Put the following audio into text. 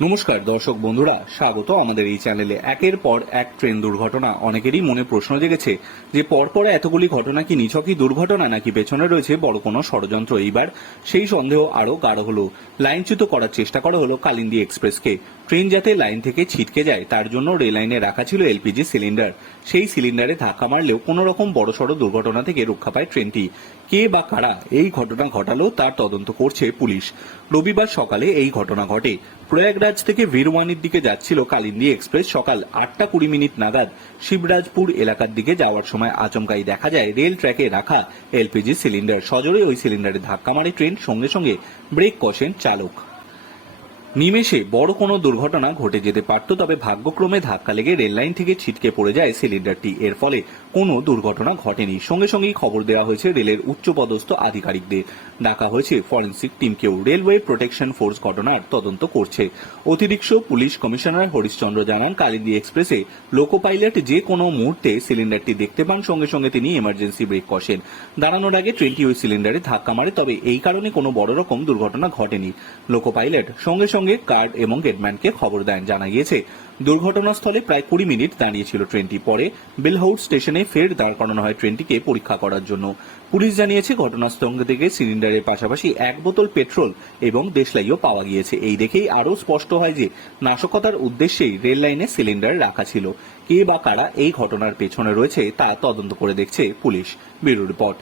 নমস্কার, দর্শক বন্ধুরা, স্বাগত আমাদের এই চ্যানেলে। একের পর এক ট্রেন দুর্ঘটনা। অনেকেরই মনে প্রশ্ন জেগেছে যে, পরপর এতগুলি ঘটনা কি নিছকই দুর্ঘটনা, নাকি পেছনে রয়েছে বড় কোনো ষড়যন্ত্র? এইবার সেই সন্দেহ আরও গাঢ় হলো। লাইনচ্যুত করার চেষ্টা করা হলো কালিন্দী এক্সপ্রেসকে। ট্রেন যাতে লাইন থেকে ছিটকে যায়, তার জন্য রেল লাইনে রাখা ছিল এলপিজি সিলিন্ডার। সেই সিলিন্ডারে ধাক্কা মারলেও কোনো রকম বড়সড় দুর্ঘটনা থেকে রক্ষা পায় ট্রেনটি। কে বা কারা এই ঘটনা ঘটালো তার তদন্ত করছে পুলিশ। রবিবার সকালে এই ঘটনা ঘটে। প্রয়াগরাজ থেকে ভিরওয়ানির দিকে যাচ্ছিল কালিন্দী এক্সপ্রেস। সকাল আটটা কুড়ি মিনিট নাগাদ শিবরাজপুর এলাকার দিকে যাওয়ার সময় আচমকাই দেখা যায় রেল ট্র্যাকে রাখা এলপিজি সিলিন্ডার। সজোরে ওই সিলিন্ডারে ধাক্কা মারে ট্রেন। সঙ্গে সঙ্গে ব্রেক কষেন চালক। নিমেষে বড় কোনো দুর্ঘটনা ঘটে যেতে পারত, তবে ভাগ্যক্রমে ধাক্কা লেগে রেললাইন থেকে ছিটকে পড়ে যায় সিলিন্ডারটি। এর ফলে কোনো দুর্ঘটনা ঘটেনি। সঙ্গে সঙ্গেই খবর দেওয়া হয়েছে রেলের উচ্চপদস্থ আধিকারিকদের। ডাকা হয়েছে ফরেন্সিক টিমকেও। রেলওয়ে প্রোটেকশন ফোর্স ঘটনার তদন্ত করছে। অতিরিক্ত পুলিশ কমিশনার হরিশচন্দ্র জানান, কালিন্দী এক্সপ্রেসে লোকো পাইলট যে কোনো মুহূর্তে সিলিন্ডারটি দেখতে পান, সঙ্গে সঙ্গে তিনি এমার্জেন্সি ব্রেক কষেন। দাঁড়ানোর আগে ট্রেনটি ওই সিলিন্ডারে ধাক্কা মারে, তবে এই কারণে কোনো বড় রকম দুর্ঘটনা ঘটেনি। লোকো পাইলট সঙ্গে সঙ্গে সঙ্গে গার্ড এবং গেটম্যানকে খবর দেন, জানা গিয়েছে। দুর্ঘটনাস্থলে প্রায় কুড়ি মিনিট দাঁড়িয়েছিল ট্রেনটি। পরে বেলহাউট স্টেশনে ফের দাঁড় করানো হয় ট্রেনটিকে পরীক্ষা করার জন্য। পুলিশ জানিয়েছে ঘটনাস্থল থেকে সিলিন্ডারের পাশাপাশি এক বোতল পেট্রোল এবং দেশলাইও পাওয়া গিয়েছে। এই দেখেই আরও স্পষ্ট হয় যে, নাশকতার উদ্দেশ্যেই রেল লাইনে সিলিন্ডার রাখা ছিল। কে বা কারা এই ঘটনার পেছনে রয়েছে তা তদন্ত করে দেখছে পুলিশ। Bureau report.